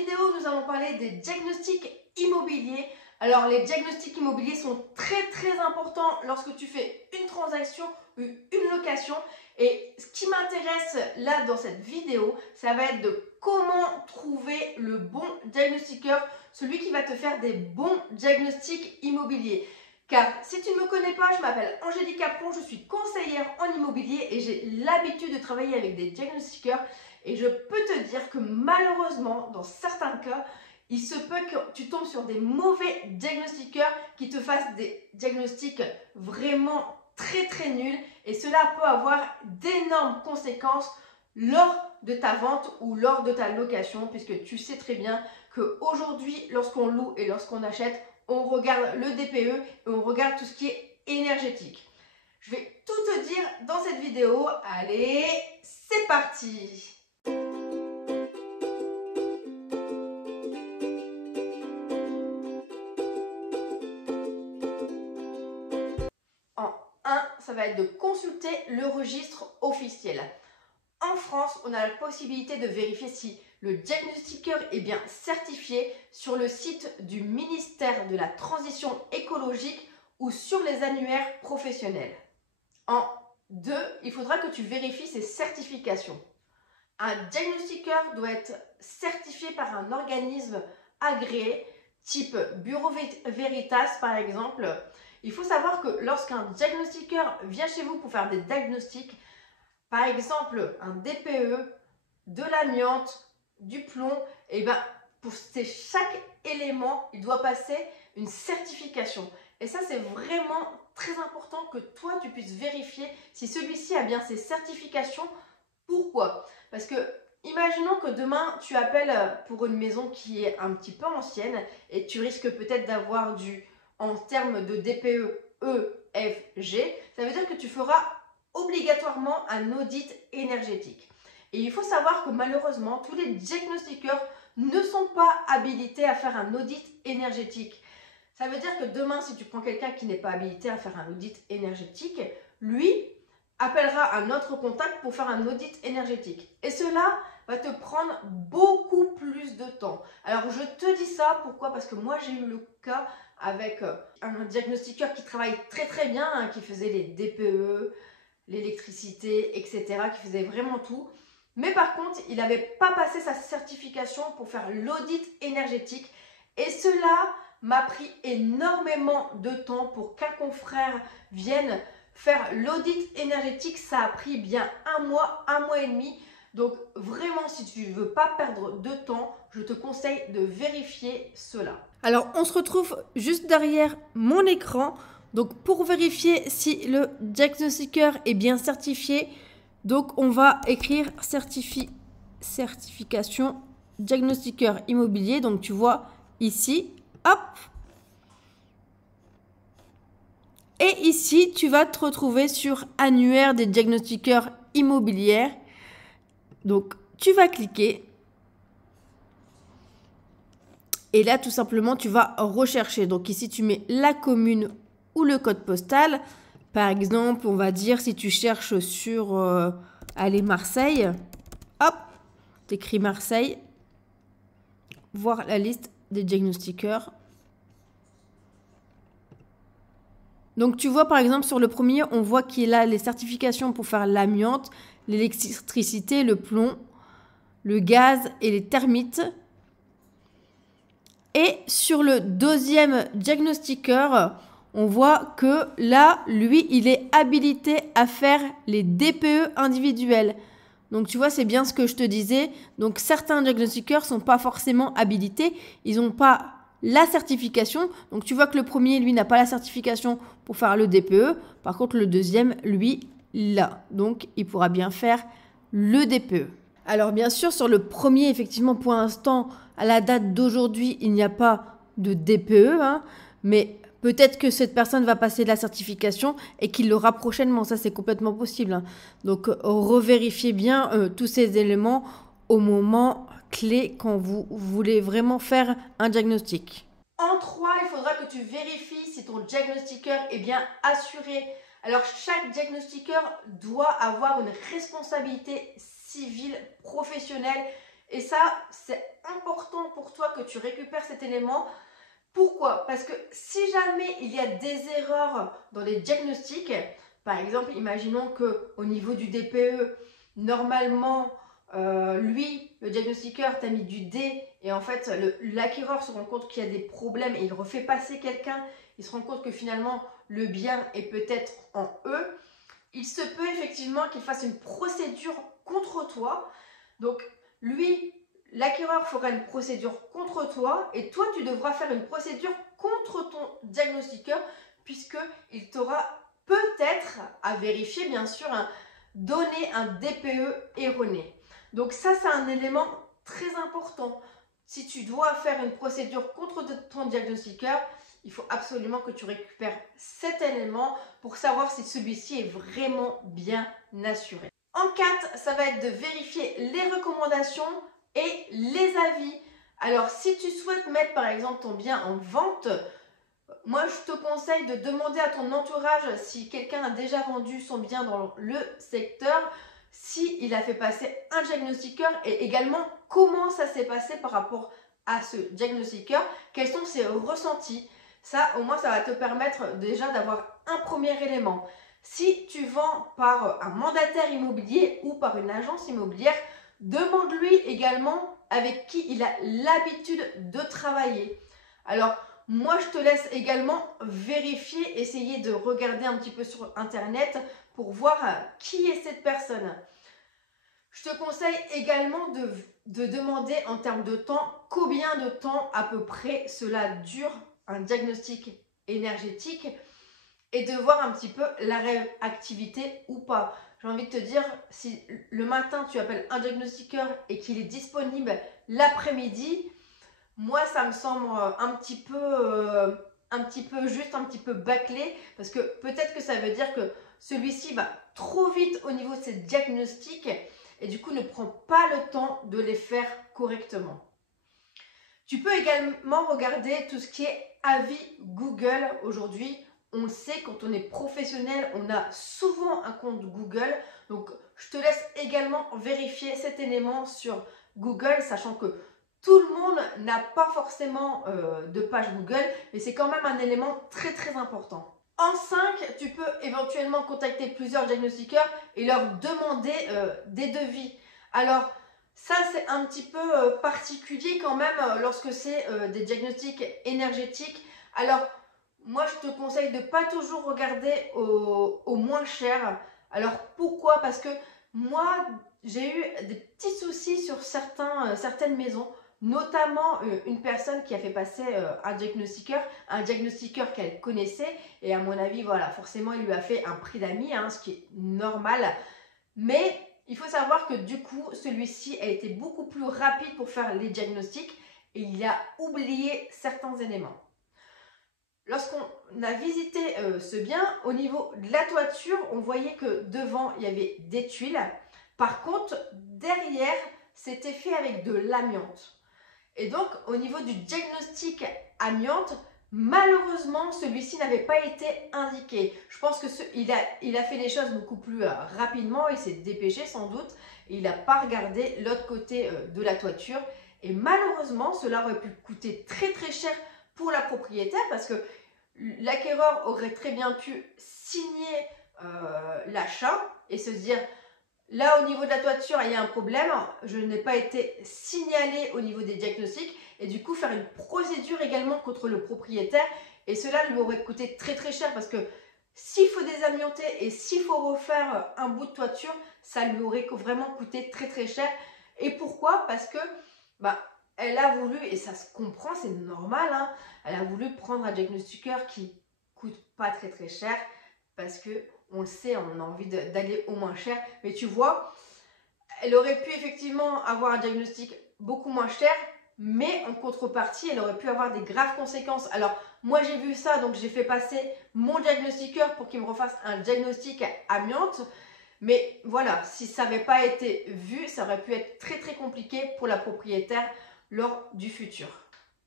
vidéo, nous allons parler des diagnostics immobiliers. Alors, les diagnostics immobiliers sont très importants lorsque tu fais une transaction ou une location. Et ce qui m'intéresse là dans cette vidéo, ça va être de comment trouver le bon diagnostiqueur, celui qui va te faire des bons diagnostics immobiliers. Car si tu ne me connais pas, je m'appelle Angélique Capron, je suis conseillère en immobilier et j'ai l'habitude de travailler avec des diagnostiqueurs. Et je peux te dire que malheureusement, dans certains cas, il se peut que tu tombes sur des mauvais diagnostiqueurs qui te fassent des diagnostics vraiment très nuls. Et cela peut avoir d'énormes conséquences lors de ta vente ou lors de ta location, puisque tu sais très bien qu'aujourd'hui, lorsqu'on loue et lorsqu'on achète, on regarde le DPE et on regarde tout ce qui est énergétique. Je vais tout te dire dans cette vidéo. Allez, c'est parti! En 1, ça va être de consulter le registre officiel. En France, on a la possibilité de vérifier si le diagnostiqueur est bien certifié sur le site du ministère de la Transition écologique ou sur les annuaires professionnels. En 2, il faudra que tu vérifies ses certifications. Un diagnostiqueur doit être certifié par un organisme agréé, type Bureau Veritas par exemple. Il faut savoir que lorsqu'un diagnostiqueur vient chez vous pour faire des diagnostics, par exemple un DPE, de l'amiante, du plomb, et bien pour chaque élément, il doit passer une certification. Et ça, c'est vraiment très important que toi, tu puisses vérifier si celui-ci a bien ses certifications. Pourquoi? Parce que imaginons que demain, tu appelles pour une maison qui est un petit peu ancienne et tu risques peut-être d'avoir en termes de DPE, E, F, G. Ça veut dire que tu feras obligatoirement un audit énergétique. Et il faut savoir que malheureusement, tous les diagnostiqueurs ne sont pas habilités à faire un audit énergétique. Ça veut dire que demain, si tu prends quelqu'un qui n'est pas habilité à faire un audit énergétique, lui appellera un autre contact pour faire un audit énergétique. Et cela va te prendre beaucoup plus de temps. Alors, je te dis ça, pourquoi? Parce que moi, j'ai eu le cas avec un diagnostiqueur qui travaille très bien, hein, qui faisait les DPE, l'électricité, etc., qui faisait vraiment tout. Mais par contre, il n'avait pas passé sa certification pour faire l'audit énergétique. Et cela m'a pris énormément de temps pour qu'un confrère vienne faire l'audit énergétique. Ça a pris bien un mois et demi. Donc vraiment, si tu ne veux pas perdre de temps, je te conseille de vérifier cela. Alors, on se retrouve juste derrière mon écran. Donc, pour vérifier si le diagnostiqueur est bien certifié, donc on va écrire certification diagnostiqueur immobilier. Donc, tu vois ici, hop. Et ici, tu vas te retrouver sur annuaire des diagnostiqueurs immobiliers. Donc, tu vas cliquer. Et là, tout simplement, tu vas rechercher. Donc ici, tu mets la commune ou le code postal. Par exemple, on va dire si tu cherches sur Marseille, hop, tu écris Marseille, voir la liste des diagnostiqueurs. Donc tu vois par exemple sur le premier, on voit qu'il a les certifications pour faire l'amiante, l'électricité, le plomb, le gaz et les termites. Et sur le deuxième diagnostiqueur, on voit que là, lui, il est habilité à faire les DPE individuels. Donc, tu vois, c'est bien ce que je te disais. Donc, certains diagnostiqueurs ne sont pas forcément habilités. Ils n'ont pas la certification. Donc, tu vois que le premier, lui, n'a pas la certification pour faire le DPE. Par contre, le deuxième, lui, l'a. Donc, il pourra bien faire le DPE. Alors, bien sûr, sur le premier, effectivement, pour l'instant, à la date d'aujourd'hui, il n'y a pas de DPE, hein, mais peut-être que cette personne va passer de la certification et qu'il l'aura prochainement. Ça, c'est complètement possible, hein. Donc, revérifiez bien tous ces éléments au moment clé quand vous voulez vraiment faire un diagnostic. En 3, il faudra que tu vérifies si ton diagnostiqueur est bien assuré. Alors, chaque diagnostiqueur doit avoir une responsabilité civile professionnelle. Et ça, c'est important que tu récupères cet élément. Pourquoi? Parce que si jamais il y a des erreurs dans les diagnostics, par exemple, imaginons qu'au niveau du DPE, normalement, lui, le diagnostiqueur, t'a mis du D et en fait, l'acquéreur se rend compte qu'il y a des problèmes et il refait passer quelqu'un, il se rend compte que finalement, le bien est peut-être en E, il se peut effectivement qu'il fasse une procédure contre toi. Donc, lui, l'acquéreur fera une procédure contre toi et toi, tu devras faire une procédure contre ton diagnostiqueur puisqu'il t'aura peut-être, à vérifier bien sûr, donné un DPE erroné. Donc ça, c'est un élément très important. Si tu dois faire une procédure contre ton diagnostiqueur, il faut absolument que tu récupères cet élément pour savoir si celui-ci est vraiment bien assuré. En 4, ça va être de vérifier les recommandations et les avis. Alors, si tu souhaites mettre par exemple ton bien en vente, moi je te conseille de demander à ton entourage si quelqu'un a déjà vendu son bien dans le secteur, s'il a fait passer un diagnostiqueur et également comment ça s'est passé par rapport à ce diagnostiqueur, quels sont ses ressentis. Ça, au moins, ça va te permettre déjà d'avoir un premier élément. Si tu vends par un mandataire immobilier ou par une agence immobilière, demande-lui également avec qui il a l'habitude de travailler. Alors, moi, je te laisse également vérifier, essayer de regarder un petit peu sur Internet pour voir qui est cette personne. Je te conseille également de demander en termes de temps, combien de temps à peu près cela dure un diagnostic énergétique et de voir un petit peu la réactivité ou pas. J'ai envie de te dire, si le matin tu appelles un diagnostiqueur et qu'il est disponible l'après-midi, moi ça me semble un petit peu juste, un petit peu bâclé parce que peut-être que ça veut dire que celui-ci va trop vite au niveau de ses diagnostics et du coup ne prend pas le temps de les faire correctement. Tu peux également regarder tout ce qui est avis Google. Aujourd'hui, on le sait, quand on est professionnel, on a souvent un compte Google. Donc, je te laisse également vérifier cet élément sur Google, sachant que tout le monde n'a pas forcément de page Google, mais c'est quand même un élément très très important. En 5, tu peux éventuellement contacter plusieurs diagnostiqueurs et leur demander des devis. Alors, ça, c'est un petit peu particulier quand même lorsque c'est des diagnostics énergétiques. Alors, moi, je te conseille de ne pas toujours regarder au moins cher. Alors, pourquoi? Parce que moi, j'ai eu des petits soucis sur certaines maisons, notamment une personne qui a fait passer un diagnostiqueur qu'elle connaissait. Et à mon avis, voilà, forcément, il lui a fait un prix d'amis, hein, ce qui est normal. Mais il faut savoir que du coup, celui-ci a été beaucoup plus rapide pour faire les diagnostics et il a oublié certains éléments. Lorsqu'on a visité ce bien, au niveau de la toiture, on voyait que devant, il y avait des tuiles. Par contre, derrière, c'était fait avec de l'amiante. Et donc, au niveau du diagnostic amiante, malheureusement, celui-ci n'avait pas été indiqué. Je pense qu'il a fait les choses beaucoup plus rapidement, il s'est dépêché sans doute, et il n'a pas regardé l'autre côté de la toiture. Et malheureusement, cela aurait pu coûter très très cher pour la propriétaire parce que l'acquéreur aurait très bien pu signer l'achat et se dire là au niveau de la toiture il y a un problème, je n'ai pas été signalé au niveau des diagnostics et du coup faire une procédure également contre le propriétaire et cela lui aurait coûté très très cher parce que s'il faut désamianter et s'il faut refaire un bout de toiture, ça lui aurait vraiment coûté très très cher. Et pourquoi? Parce que elle a voulu, et ça se comprend, c'est normal, hein, elle a voulu prendre un diagnostiqueur qui coûte pas très très cher parce que on le sait, on a envie d'aller au moins cher. Mais tu vois, elle aurait pu effectivement avoir un diagnostic beaucoup moins cher, mais en contrepartie, elle aurait pu avoir des graves conséquences. Alors, moi j'ai vu ça, donc j'ai fait passer mon diagnostiqueur pour qu'il me refasse un diagnostic amiante. Mais voilà, si ça n'avait pas été vu, ça aurait pu être très très compliqué pour la propriétaire lors du futur.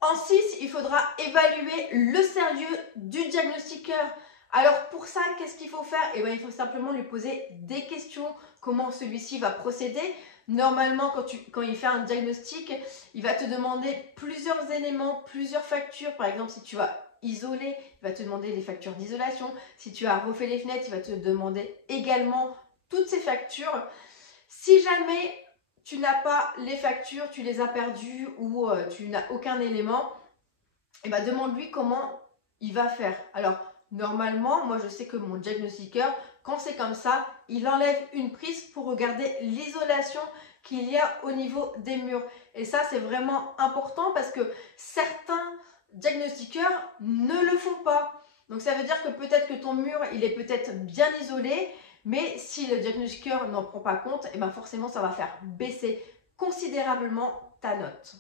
En 6, il faudra évaluer le sérieux du diagnostiqueur. Alors pour ça, qu'est-ce qu'il faut faire? Il faut simplement lui poser des questions, comment celui-ci va procéder. Normalement, quand il fait un diagnostic, il va te demander plusieurs éléments, plusieurs factures. Par exemple, si tu vas isoler, il va te demander les factures d'isolation. Si tu as refait les fenêtres, il va te demander également toutes ces factures. Si jamais tu n'as pas les factures, tu les as perdues ou tu n'as aucun élément, et ben demande-lui comment il va faire. Alors, normalement, moi je sais que mon diagnostiqueur, quand c'est comme ça, il enlève une prise pour regarder l'isolation qu'il y a au niveau des murs. Et ça, c'est vraiment important parce que certains diagnostiqueurs ne le font pas. Donc ça veut dire que peut-être que ton mur, il est peut-être bien isolé, mais si le diagnostiqueur n'en prend pas compte, et ben forcément, ça va faire baisser considérablement ta note.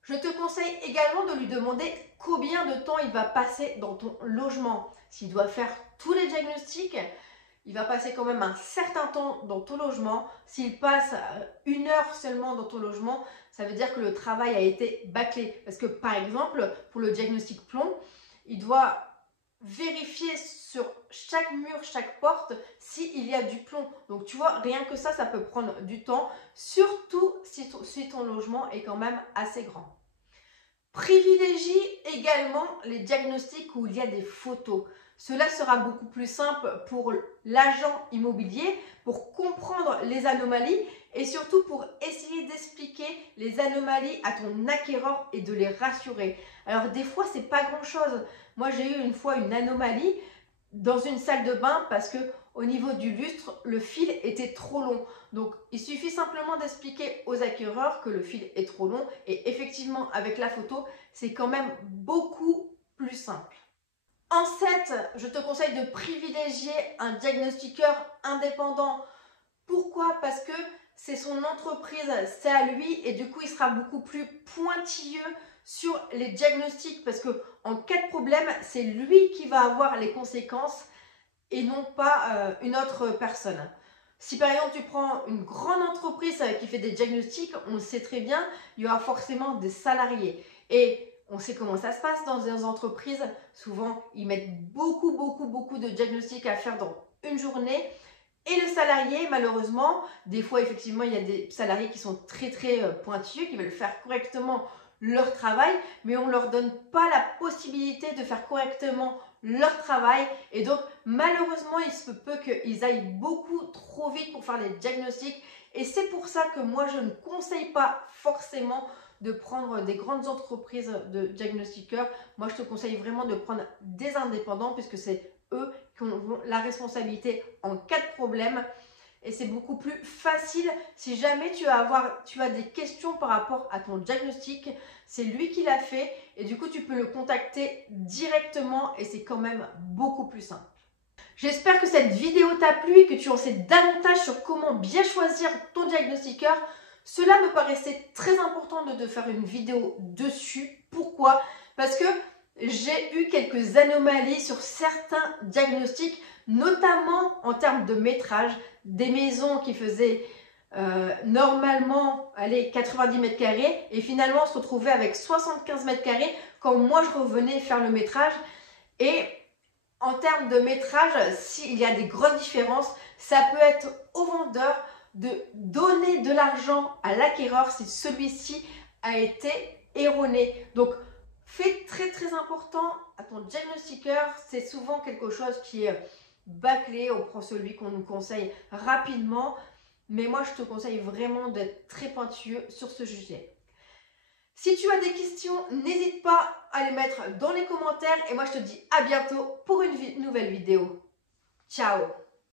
Je te conseille également de lui demander combien de temps il va passer dans ton logement. S'il doit faire tous les diagnostics, il va passer quand même un certain temps dans ton logement. S'il passe 1 heure seulement dans ton logement, ça veut dire que le travail a été bâclé. Parce que par exemple, pour le diagnostic plomb, il doit vérifier sur chaque mur, chaque porte, s'il y a du plomb. Donc tu vois, rien que ça peut prendre du temps, surtout si ton logement est quand même assez grand. Privilégie également les diagnostics où il y a des photos. Cela sera beaucoup plus simple pour l'agent immobilier pour comprendre les anomalies et surtout pour essayer d'expliquer les anomalies à ton acquéreur et de les rassurer. Alors des fois, c'est pas grand-chose. Moi, j'ai eu une fois une anomalie dans une salle de bain parce que au niveau du lustre, le fil était trop long. Donc, il suffit simplement d'expliquer aux acquéreurs que le fil est trop long et effectivement, avec la photo, c'est quand même beaucoup plus simple. En 7, je te conseille de privilégier un diagnostiqueur indépendant. Pourquoi? Parce que c'est son entreprise, c'est à lui et du coup, il sera beaucoup plus pointilleux sur les diagnostics parce que en cas de problème, c'est lui qui va avoir les conséquences et non pas une autre personne. Si par exemple tu prends une grande entreprise qui fait des diagnostics, on le sait très bien, il y aura forcément des salariés. Et on sait comment ça se passe dans des entreprises. Souvent, ils mettent beaucoup de diagnostics à faire dans une journée. Et le salarié, malheureusement, des fois, effectivement, il y a des salariés qui sont très pointilleux, qui veulent faire correctement leur travail, mais on ne leur donne pas la possibilité de faire correctement leur travail. Et donc, malheureusement, il se peut qu'ils aillent beaucoup trop vite pour faire les diagnostics. Et c'est pour ça que moi, je ne conseille pas forcément de prendre des grandes entreprises de diagnostiqueurs. Moi, je te conseille vraiment de prendre des indépendants puisque c'est eux qui ont la responsabilité en cas de problème. Et c'est beaucoup plus facile si jamais tu as des questions par rapport à ton diagnostic. C'est lui qui l'a fait et du coup, tu peux le contacter directement et c'est quand même beaucoup plus simple. J'espère que cette vidéo t'a plu et que tu en sais davantage sur comment bien choisir ton diagnostiqueur. Cela me paraissait très important de te faire une vidéo dessus. Pourquoi? Parce que j'ai eu quelques anomalies sur certains diagnostics, notamment en termes de métrage, des maisons qui faisaient normalement 90 mètres carrés et finalement on se retrouvait avec 75 mètres carrés quand moi je revenais faire le métrage. Et en termes de métrage, s'il y a des grosses différences, ça peut être au vendeur de donner de l'argent à l'acquéreur si celui-ci a été erroné. Donc, fais très important à ton diagnostiqueur. C'est souvent quelque chose qui est bâclé. On prend celui qu'on nous conseille rapidement. Mais moi, je te conseille vraiment d'être très pointilleux sur ce sujet. Si tu as des questions, n'hésite pas à les mettre dans les commentaires. Et moi, je te dis à bientôt pour une nouvelle vidéo. Ciao!